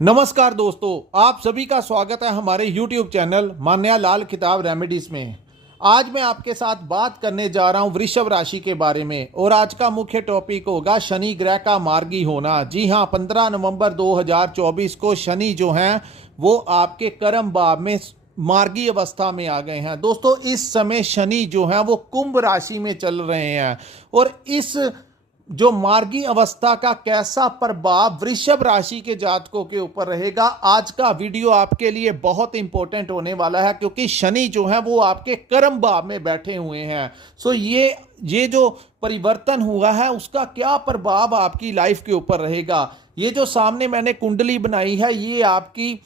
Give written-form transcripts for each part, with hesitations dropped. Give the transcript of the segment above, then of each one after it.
नमस्कार दोस्तों, आप सभी का स्वागत है हमारे YouTube चैनल मान्या लाल किताब रेमेडीज में। आज मैं आपके साथ बात करने जा रहा हूं वृषभ राशि के बारे में और आज का मुख्य टॉपिक होगा शनि ग्रह का मार्गी होना। जी हां, 15 नवंबर 2024 को शनि जो हैं वो आपके कर्म भाव में मार्गी अवस्था में आ गए हैं। दोस्तों, इस समय शनि जो है वो कुंभ राशि में चल रहे हैं और इस जो मार्गी अवस्था का कैसा प्रभाव वृषभ राशि के जातकों के ऊपर रहेगा, आज का वीडियो आपके लिए बहुत इंपॉर्टेंट होने वाला है, क्योंकि शनि जो है वो आपके कर्म भाव में बैठे हुए हैं। सो ये जो परिवर्तन हुआ है उसका क्या प्रभाव आपकी लाइफ के ऊपर रहेगा। ये जो सामने मैंने कुंडली बनाई है ये आपकी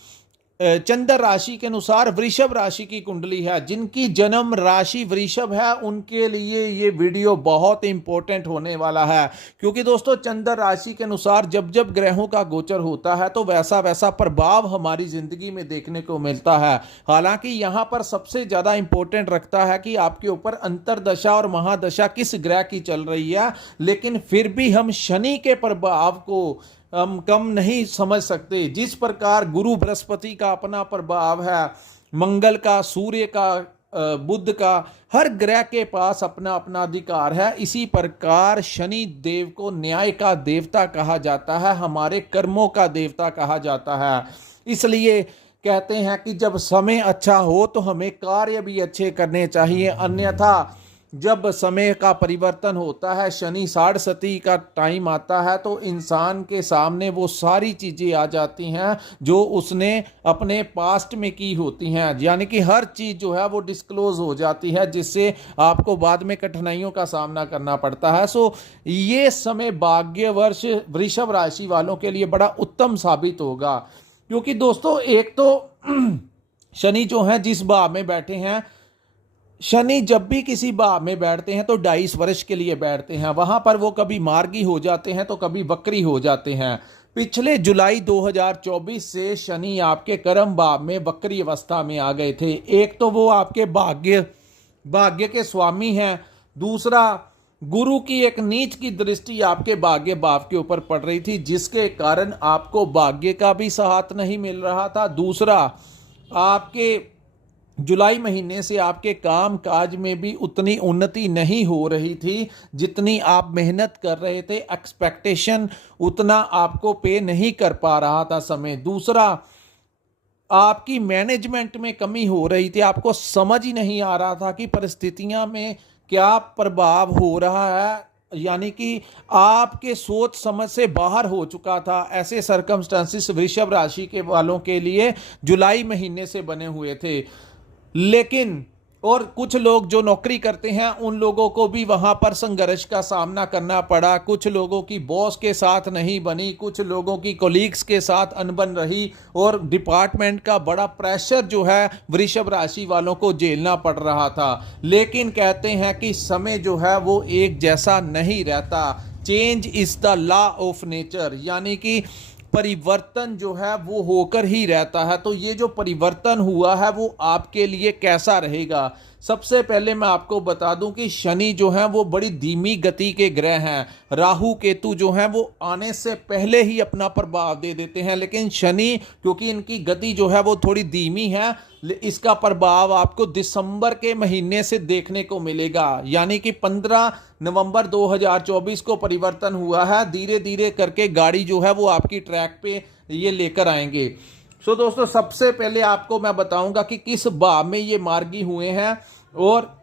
चंद्र राशि के अनुसार वृषभ राशि की कुंडली है। जिनकी जन्म राशि वृषभ है उनके लिए ये वीडियो बहुत इंपॉर्टेंट होने वाला है, क्योंकि दोस्तों चंद्र राशि के अनुसार जब जब ग्रहों का गोचर होता है तो वैसा वैसा प्रभाव हमारी जिंदगी में देखने को मिलता है। हालांकि यहाँ पर सबसे ज्यादा इंपॉर्टेंट रखता है कि आपके ऊपर अंतरदशा और महादशा किस ग्रह की चल रही है, लेकिन फिर भी हम शनि के प्रभाव को हम कम नहीं समझ सकते। जिस प्रकार गुरु बृहस्पति का अपना प्रभाव है, मंगल का, सूर्य का, बुध का, हर ग्रह के पास अपना अपना अधिकार है, इसी प्रकार शनि देव को न्याय का देवता कहा जाता है, हमारे कर्मों का देवता कहा जाता है। इसलिए कहते हैं कि जब समय अच्छा हो तो हमें कार्य भी अच्छे करने चाहिए, अन्यथा जब समय का परिवर्तन होता है, शनि साढ़सती का टाइम आता है, तो इंसान के सामने वो सारी चीज़ें आ जाती हैं जो उसने अपने पास्ट में की होती हैं, यानी कि हर चीज़ जो है वो डिस्क्लोज हो जाती है, जिससे आपको बाद में कठिनाइयों का सामना करना पड़ता है। सो ये समय भाग्य वर्ष वृषभ राशि वालों के लिए बड़ा उत्तम साबित होगा, क्योंकि दोस्तों एक तो शनि जो है जिस भाव में बैठे हैं, शनि जब भी किसी भाव में बैठते हैं तो 22 वर्ष के लिए बैठते हैं। वहां पर वो कभी मार्गी हो जाते हैं तो कभी वक्री हो जाते हैं। पिछले जुलाई 2024 से शनि आपके कर्म भाव में वक्री अवस्था में आ गए थे। एक तो वो आपके भाग्य के स्वामी हैं, दूसरा गुरु की एक नीच की दृष्टि आपके भाग्य भाव के ऊपर पड़ रही थी, जिसके कारण आपको भाग्य का भी साथ नहीं मिल रहा था। दूसरा, आपके जुलाई महीने से आपके काम काज में भी उतनी उन्नति नहीं हो रही थी जितनी आप मेहनत कर रहे थे। एक्सपेक्टेशन उतना आपको पे नहीं कर पा रहा था समय। दूसरा, आपकी मैनेजमेंट में कमी हो रही थी, आपको समझ ही नहीं आ रहा था कि परिस्थितियां में क्या प्रभाव हो रहा है, यानी कि आपके सोच समझ से बाहर हो चुका था। ऐसे सरकमस्टेंसेस वृषभ राशि के वालों के लिए जुलाई महीने से बने हुए थे। लेकिन और कुछ लोग जो नौकरी करते हैं उन लोगों को भी वहां पर संघर्ष का सामना करना पड़ा। कुछ लोगों की बॉस के साथ नहीं बनी, कुछ लोगों की कोलीग्स के साथ अनबन रही और डिपार्टमेंट का बड़ा प्रेशर जो है वृषभ राशि वालों को झेलना पड़ रहा था। लेकिन कहते हैं कि समय जो है वो एक जैसा नहीं रहता। Change is the law of nature, यानी कि परिवर्तन जो है वो होकर ही रहता है। तो ये जो परिवर्तन हुआ है वो आपके लिए कैसा रहेगा, सबसे पहले मैं आपको बता दूं कि शनि जो है वो बड़ी धीमी गति के ग्रह हैं। राहु केतु जो हैं वो आने से पहले ही अपना प्रभाव दे देते हैं, लेकिन शनि क्योंकि इनकी गति जो है वो थोड़ी धीमी है, इसका प्रभाव आपको दिसंबर के महीने से देखने को मिलेगा। यानी कि 15 नवंबर 2024 को परिवर्तन हुआ है, धीरे धीरे करके गाड़ी जो है वो आपकी ट्रैक पे ये लेकर आएंगे। सो दोस्तों, सबसे पहले आपको मैं बताऊंगा कि किस भाव में ये मार्गी हुए हैं और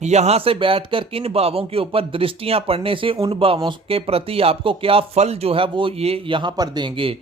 यहां से बैठकर किन भावों के ऊपर दृष्टियां पड़ने से उन भावों के प्रति आपको क्या फल जो है वो ये यहां पर देंगे।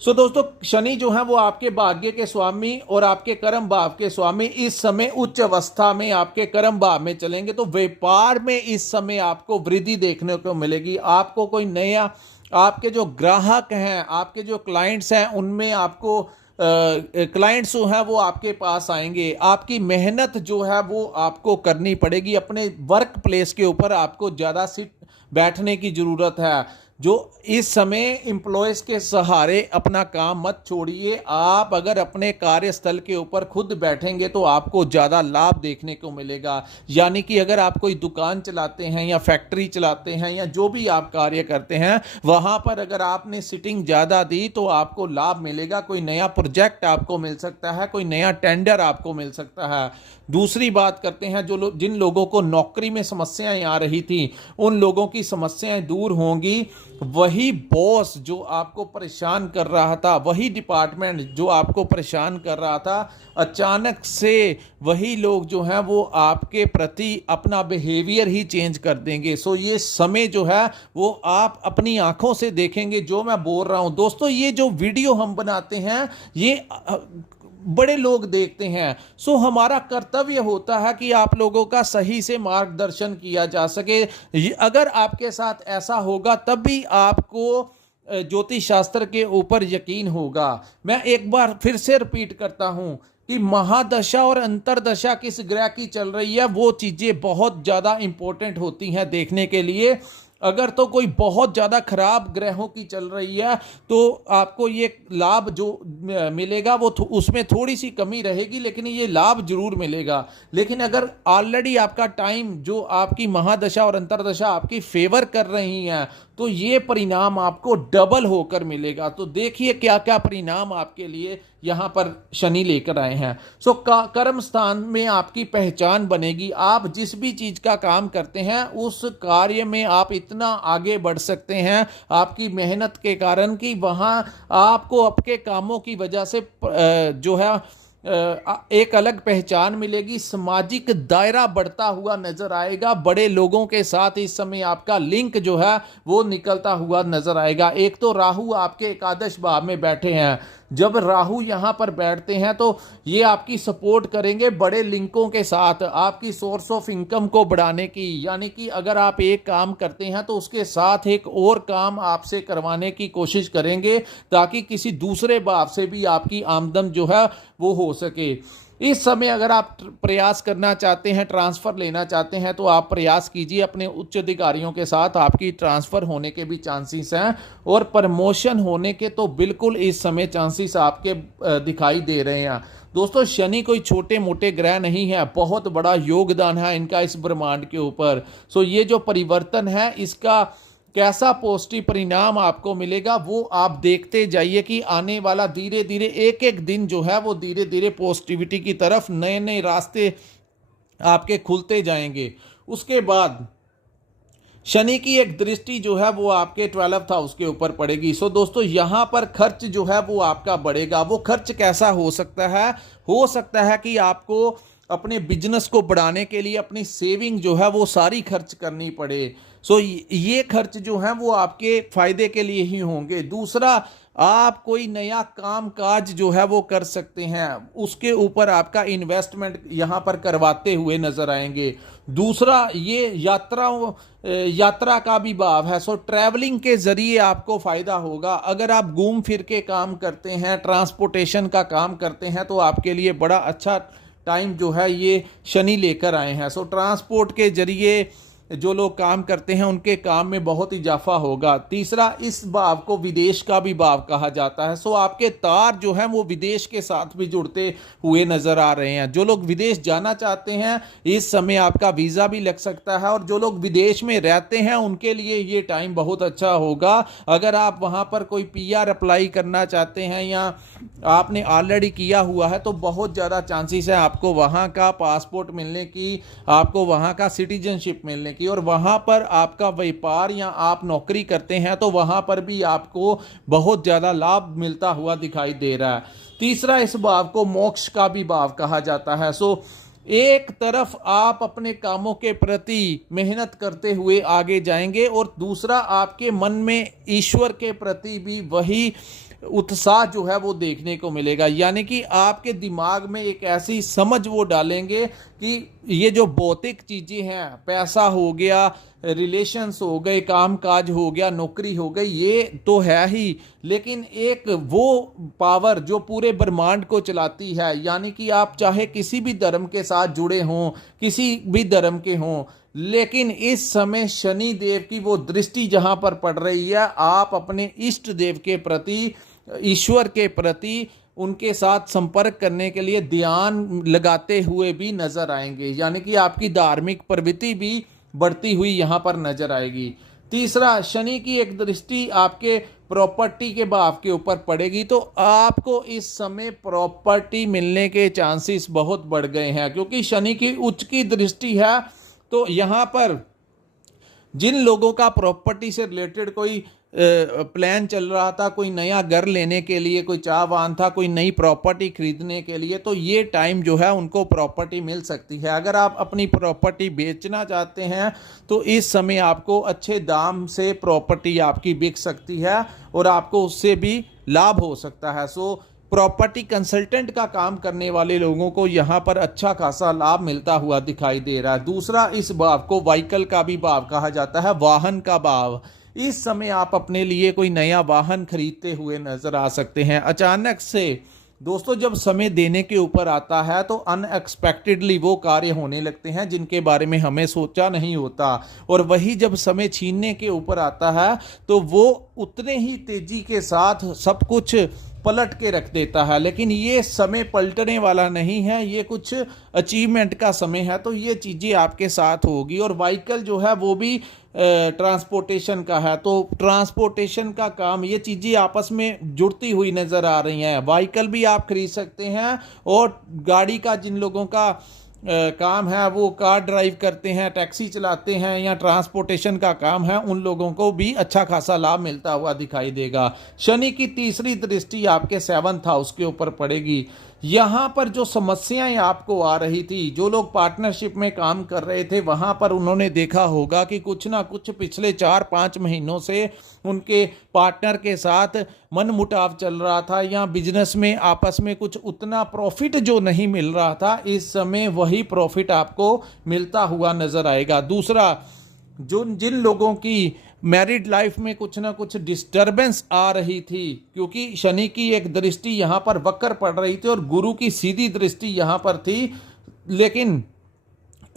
सो दोस्तों, शनि जो है वो आपके भाग्य के स्वामी और आपके कर्म भाव के स्वामी इस समय उच्च अवस्था में आपके कर्म भाव में चलेंगे, तो व्यापार में इस समय आपको वृद्धि देखने को मिलेगी। आपको कोई नया, आपके जो ग्राहक हैं, आपके जो क्लाइंट्स हैं, उनमें आपको क्लाइंट्स जो हैं वो आपके पास आएंगे। आपकी मेहनत जो है वो आपको करनी पड़ेगी, अपने वर्क प्लेस के ऊपर आपको ज़्यादा सीट बैठने की ज़रूरत है। जो इस समय एम्प्लॉयज के सहारे अपना काम मत छोड़िए। आप अगर अपने कार्यस्थल के ऊपर खुद बैठेंगे तो आपको ज़्यादा लाभ देखने को मिलेगा। यानी कि अगर आप कोई दुकान चलाते हैं या फैक्ट्री चलाते हैं या जो भी आप कार्य करते हैं, वहाँ पर अगर आपने सिटिंग ज़्यादा दी तो आपको लाभ मिलेगा। कोई नया प्रोजेक्ट आपको मिल सकता है, कोई नया टेंडर आपको मिल सकता है। दूसरी बात करते हैं, जिन लोगों को नौकरी में समस्याएं आ रही थी उन लोगों की समस्याएं दूर होंगी। वही बॉस जो आपको परेशान कर रहा था, वही डिपार्टमेंट जो आपको परेशान कर रहा था, अचानक से वही लोग जो हैं वो आपके प्रति अपना बिहेवियर ही चेंज कर देंगे। सो ये समय जो है वो आप अपनी आंखों से देखेंगे जो मैं बोल रहा हूं। दोस्तों, ये जो वीडियो हम बनाते हैं ये बड़े लोग देखते हैं। सो हमारा कर्तव्य होता है कि आप लोगों का सही से मार्गदर्शन किया जा सके। अगर आपके साथ ऐसा होगा तब भी आपको ज्योतिष शास्त्र के ऊपर यकीन होगा। मैं एक बार फिर से रिपीट करता हूं कि महादशा और अंतरदशा किस ग्रह की चल रही है वो चीजें बहुत ज्यादा इंपॉर्टेंट होती हैं देखने के लिए। अगर तो कोई बहुत ज़्यादा खराब ग्रहों की चल रही है तो आपको ये लाभ जो मिलेगा वो उसमें थोड़ी सी कमी रहेगी, लेकिन ये लाभ जरूर मिलेगा। लेकिन अगर ऑलरेडी आपका टाइम जो आपकी महादशा और अंतरदशा आपकी फेवर कर रही हैं तो ये परिणाम आपको डबल होकर मिलेगा। तो देखिए क्या क्या परिणाम आपके लिए यहाँ पर शनि लेकर आए हैं। सो कर्म स्थान में आपकी पहचान बनेगी। आप जिस भी चीज का काम करते हैं उस कार्य में आप इतना आगे बढ़ सकते हैं आपकी मेहनत के कारण कि वहाँ आपको आपके कामों की वजह से जो है एक अलग पहचान मिलेगी। सामाजिक दायरा बढ़ता हुआ नजर आएगा। बड़े लोगों के साथ इस समय आपका लिंक जो है वो निकलता हुआ नजर आएगा। एक तो राहु आपके एकादश भाव में बैठे हैं। जब राहु यहां पर बैठते हैं तो ये आपकी सपोर्ट करेंगे बड़े लिंकों के साथ आपकी सोर्स ऑफ इनकम को बढ़ाने की। यानी कि अगर आप एक काम करते हैं तो उसके साथ एक और काम आपसे करवाने की कोशिश करेंगे ताकि किसी दूसरे भाव से भी आपकी आमदन जो है वो हो सके। इस समय अगर आप प्रयास करना चाहते हैं, ट्रांसफ़र लेना चाहते हैं तो आप प्रयास कीजिए अपने उच्च अधिकारियों के साथ। आपकी ट्रांसफ़र होने के भी चांसेस हैं और प्रमोशन होने के तो बिल्कुल इस समय चांसेस आपके दिखाई दे रहे हैं। दोस्तों, शनि कोई छोटे मोटे ग्रह नहीं है, बहुत बड़ा योगदान है इनका इस ब्रह्मांड के ऊपर। सो ये जो परिवर्तन है इसका कैसा पॉजिटिव परिणाम आपको मिलेगा वो आप देखते जाइए कि आने वाला धीरे धीरे एक एक दिन जो है वो धीरे धीरे पॉजिटिविटी की तरफ नए नए रास्ते आपके खुलते जाएंगे। उसके बाद शनि की एक दृष्टि जो है वो आपके 12th हाउस के ऊपर पड़ेगी। सो दोस्तों, यहाँ पर खर्च जो है वो आपका बढ़ेगा। वो खर्च कैसा हो सकता है? हो सकता है कि आपको अपने बिजनेस को बढ़ाने के लिए अपनी सेविंग जो है वो सारी खर्च करनी पड़े। सो ये खर्च जो है वो आपके फायदे के लिए ही होंगे। दूसरा, आप कोई नया काम काज जो है वो कर सकते हैं, उसके ऊपर आपका इन्वेस्टमेंट यहाँ पर करवाते हुए नजर आएंगे। दूसरा, ये यात्रा का भी भाव है। सो ट्रैवलिंग के जरिए आपको फायदा होगा। अगर आप घूम फिर के काम करते हैं, ट्रांसपोर्टेशन का काम करते हैं तो आपके लिए बड़ा अच्छा टाइम जो है ये शनि लेकर आए हैं। सो ट्रांसपोर्ट के जरिए जो लोग काम करते हैं उनके काम में बहुत इजाफा होगा। तीसरा, इस भाव को विदेश का भी भाव कहा जाता है। सो आपके तार जो हैं वो विदेश के साथ भी जुड़ते हुए नजर आ रहे हैं। जो लोग विदेश जाना चाहते हैं इस समय आपका वीज़ा भी लग सकता है, और जो लोग विदेश में रहते हैं उनके लिए ये टाइम बहुत अच्छा होगा। अगर आप वहाँ पर कोई PR अप्लाई करना चाहते हैं या आपने ऑलरेडी किया हुआ है तो बहुत ज़्यादा चांसेस है आपको वहाँ का पासपोर्ट मिलने की, आपको वहाँ का सिटीजनशिप मिलने की। और वहां पर आपका व्यापार या आप नौकरी करते हैं तो वहां पर भी आपको बहुत ज्यादा लाभ मिलता हुआ दिखाई दे रहा है। तीसरा, इस भाव को मोक्ष का भी भाव कहा जाता है। सो एक तरफ आप अपने कामों के प्रति मेहनत करते हुए आगे जाएंगे और दूसरा, आपके मन में ईश्वर के प्रति भी वही उत्साह जो है वो देखने को मिलेगा। यानी कि आपके दिमाग में एक ऐसी समझ वो डालेंगे कि ये जो भौतिक चीज़ें हैं, पैसा हो गया रिलेशंस हो गए, कामकाज हो गया, नौकरी हो गई, ये तो है ही, लेकिन एक वो पावर जो पूरे ब्रह्मांड को चलाती है, यानी कि आप चाहे किसी भी धर्म के साथ जुड़े हों, किसी भी धर्म के हों, लेकिन इस समय शनि देव की वो दृष्टि जहां पर पड़ रही है, आप अपने इष्ट देव के प्रति, ईश्वर के प्रति उनके साथ संपर्क करने के लिए ध्यान लगाते हुए भी नजर आएंगे, यानी कि आपकी धार्मिक प्रवृत्ति भी बढ़ती हुई यहां पर नजर आएगी। तीसरा, शनि की एक दृष्टि आपके प्रॉपर्टी के भाव के ऊपर पड़ेगी, तो आपको इस समय प्रॉपर्टी मिलने के चांसेस बहुत बढ़ गए हैं, क्योंकि शनि की उच्च की दृष्टि है। तो यहां पर जिन लोगों का प्रॉपर्टी से रिलेटेड कोई प्लान चल रहा था, कोई नया घर लेने के लिए कोई चाहवान था, कोई नई प्रॉपर्टी खरीदने के लिए, तो ये टाइम जो है उनको प्रॉपर्टी मिल सकती है। अगर आप अपनी प्रॉपर्टी बेचना चाहते हैं तो इस समय आपको अच्छे दाम से प्रॉपर्टी आपकी बिक सकती है और आपको उससे भी लाभ हो सकता है। सो प्रॉपर्टी कंसल्टेंट का काम करने वाले लोगों को यहाँ पर अच्छा खासा लाभ मिलता हुआ दिखाई दे रहा है। दूसरा, इस भाव को व्हीकल का भी भाव कहा जाता है, वाहन का भाव। इस समय आप अपने लिए कोई नया वाहन खरीदते हुए नजर आ सकते हैं। अचानक से दोस्तों जब समय देने के ऊपर आता है तो अनएक्सपेक्टेडली वो कार्य होने लगते हैं जिनके बारे में हमें सोचा नहीं होता, और वही जब समय छीनने के ऊपर आता है तो वो उतने ही तेजी के साथ सब कुछ पलट के रख देता है। लेकिन ये समय पलटने वाला नहीं है, ये कुछ अचीवमेंट का समय है, तो ये चीज़ें आपके साथ होगी। और व्हीकल जो है वो भी ट्रांसपोर्टेशन का है, तो ट्रांसपोर्टेशन का काम, ये चीज़ें आपस में जुड़ती हुई नज़र आ रही हैं। व्हीकल भी आप खरीद सकते हैं, और गाड़ी का जिन लोगों का काम है, वो कार ड्राइव करते हैं, टैक्सी चलाते हैं या ट्रांसपोर्टेशन का काम है, उन लोगों को भी अच्छा खासा लाभ मिलता हुआ दिखाई देगा। शनि की तीसरी दृष्टि आपके 7th हाउस के ऊपर पड़ेगी। यहाँ पर जो समस्याएं आपको आ रही थी, जो लोग पार्टनरशिप में काम कर रहे थे, वहाँ पर उन्होंने देखा होगा कि कुछ ना कुछ पिछले 4-5 महीनों से उनके पार्टनर के साथ मनमुटाव चल रहा था, या बिजनेस में आपस में कुछ उतना प्रॉफिट जो नहीं मिल रहा था, इस समय वही प्रॉफिट आपको मिलता हुआ नजर आएगा। दूसरा, जिन लोगों की मैरिड लाइफ में कुछ ना कुछ डिस्टरबेंस आ रही थी, क्योंकि शनि की एक दृष्टि यहाँ पर वक्र पड़ रही थी और गुरु की सीधी दृष्टि यहाँ पर थी, लेकिन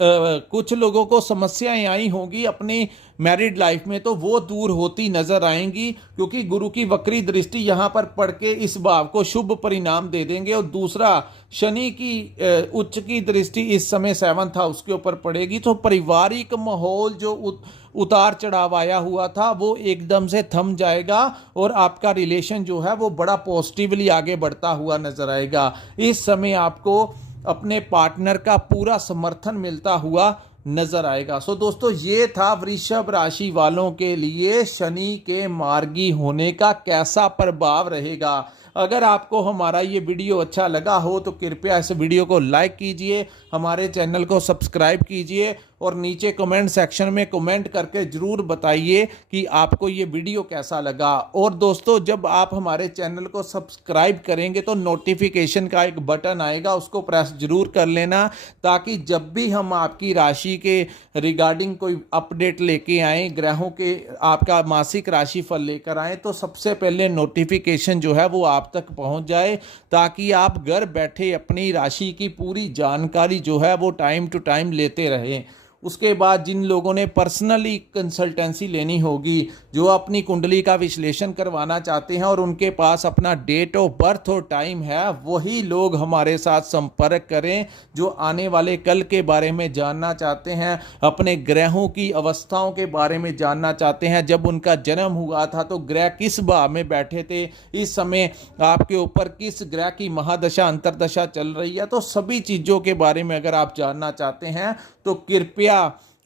कुछ लोगों को समस्याएं आई होंगी अपनी मैरिड लाइफ में, तो वो दूर होती नजर आएंगी, क्योंकि गुरु की वक्री दृष्टि यहाँ पर पड़ के इस भाव को शुभ परिणाम दे देंगे। और दूसरा, शनि की उच्च की दृष्टि इस समय 7th हाउस के ऊपर पड़ेगी, तो पारिवारिक माहौल जो उतार चढ़ाव आया हुआ था वो एकदम से थम जाएगा, और आपका रिलेशन जो है वो बड़ा पॉजिटिवली आगे बढ़ता हुआ नजर आएगा। इस समय आपको अपने पार्टनर का पूरा समर्थन मिलता हुआ नजर आएगा। सो दोस्तों, ये था वृषभ राशि वालों के लिए शनि के मार्गी होने का कैसा प्रभाव रहेगा। अगर आपको हमारा ये वीडियो अच्छा लगा हो तो कृपया इस वीडियो को लाइक कीजिए, हमारे चैनल को सब्सक्राइब कीजिए, और नीचे कमेंट सेक्शन में कमेंट करके ज़रूर बताइए कि आपको ये वीडियो कैसा लगा। और दोस्तों, जब आप हमारे चैनल को सब्सक्राइब करेंगे तो नोटिफिकेशन का एक बटन आएगा, उसको प्रेस जरूर कर लेना, ताकि जब भी हम आपकी राशि के रिगार्डिंग कोई अपडेट लेके आएँ, ग्रहों के आपका मासिक राशिफल लेकर आएँ, तो सबसे पहले नोटिफिकेशन जो है वो आप तक पहुंच जाए, ताकि आप घर बैठे अपनी राशि की पूरी जानकारी जो है वो टाइम टू टाइम लेते रहें। उसके बाद जिन लोगों ने पर्सनली कंसल्टेंसी लेनी होगी, जो अपनी कुंडली का विश्लेषण करवाना चाहते हैं और उनके पास अपना डेट ऑफ बर्थ और टाइम है, वही लोग हमारे साथ संपर्क करें। जो आने वाले कल के बारे में जानना चाहते हैं, अपने ग्रहों की अवस्थाओं के बारे में जानना चाहते हैं, जब उनका जन्म हुआ था तो ग्रह किस भाव में बैठे थे, इस समय आपके ऊपर किस ग्रह की महादशा अंतरदशा चल रही है, तो सभी चीज़ों के बारे में अगर आप जानना चाहते हैं तो कृपया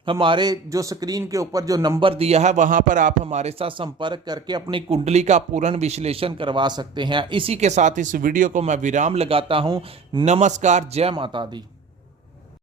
हमारे जो स्क्रीन के ऊपर जो नंबर दिया है वहां पर आप हमारे साथ संपर्क करके अपनी कुंडली का पूर्ण विश्लेषण करवा सकते हैं। इसी के साथ इस वीडियो को मैं विराम लगाता हूं। नमस्कार, जय माता दी।